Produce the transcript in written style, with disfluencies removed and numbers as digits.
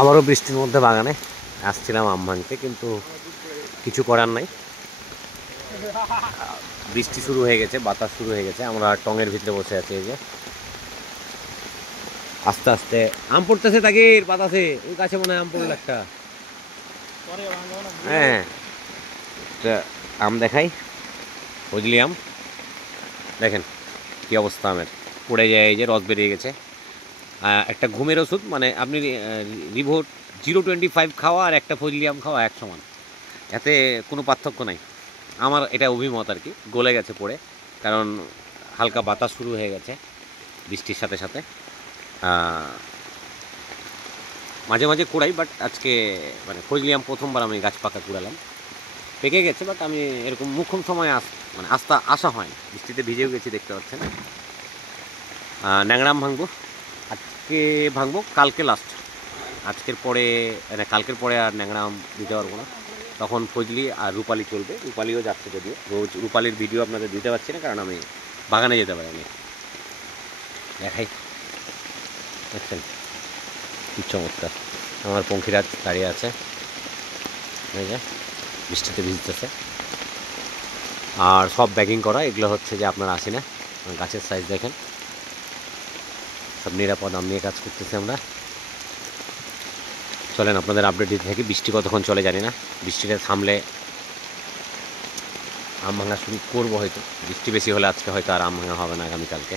আবারও বৃষ্টির মধ্যে বাগানে আসছিলাম আম ভাঙতে, কিন্তু কিছু করার নাই। বৃষ্টি শুরু হয়ে গেছে, বাতাস শুরু হয়ে গেছে, আমরা টঙের ভিতরে বসে আছি। এই যে আস্তে আস্তে আম পড়তেছে, তাকির বাতাসে ওই গাছে মনে হয় আম পড়লো একটা। হ্যাঁ, আম দেখাই, ফজলি আম দেখেন কি অবস্থা আমের, পড়ে যায়। এই যে রস বেরিয়ে গেছে। একটা ঘুমের ওষুধ, মানে আপনি রিভোট 0.25 খাওয়া আর একটা ফজলি আম খাওয়া এক সমান, এতে কোনো পার্থক্য নাই। আমার এটা অভিমত আর কি। গলে গেছে পড়ে, কারণ হালকা বাতাস শুরু হয়ে গেছে বৃষ্টির সাথে সাথে। মাঝে মাঝে কুড়াই, বাট আজকে মানে ফজলি আম প্রথমবার আমি গাছ পাকা কুড়ালাম। পেকে গেছে, বাট আমি এরকম মুখ্যম সময় মানে আসা হয়, বৃষ্টিতে ভিজেও গেছি দেখতে পাচ্ছেন। ন্যাংরাম ভাঙবো আজকে, ভাঙবো কালকে লাস্ট। আজকের পরে মানে কালকের পরে আর ন্যাংরাম দিতে পারবো না, তখন ফজলি আর রূপালি চলবে। রূপালিও যাচ্ছে, যদিও রোজ রূপালির ভিডিও আপনাদের দিতে পারছি না, কারণ আমি বাগানে যেতে পারিনি। দেখাই, দেখছেন কি চমৎকার আমার পঙ্খিরাজ দাঁড়িয়ে আছে, এই যে বৃষ্টিতে ভিজতেছে। আর সব ব্যাগিং করা, এগুলো হচ্ছে যে আপনার আসি না, গাছের সাইজ দেখেন, সব নিরাপদ আম নিয়ে কাজ করতেছি আমরা। চলেন আপনাদের আপডেট দিতে থাকি। বৃষ্টি কতক্ষণ চলে জানি না, বৃষ্টিটা থামলে আম ভাঙা শুরু করবো হয়তো। বৃষ্টি বেশি হলে আজকে হয়তো আর আম ভাঙা হবে না, আগামীকালকে।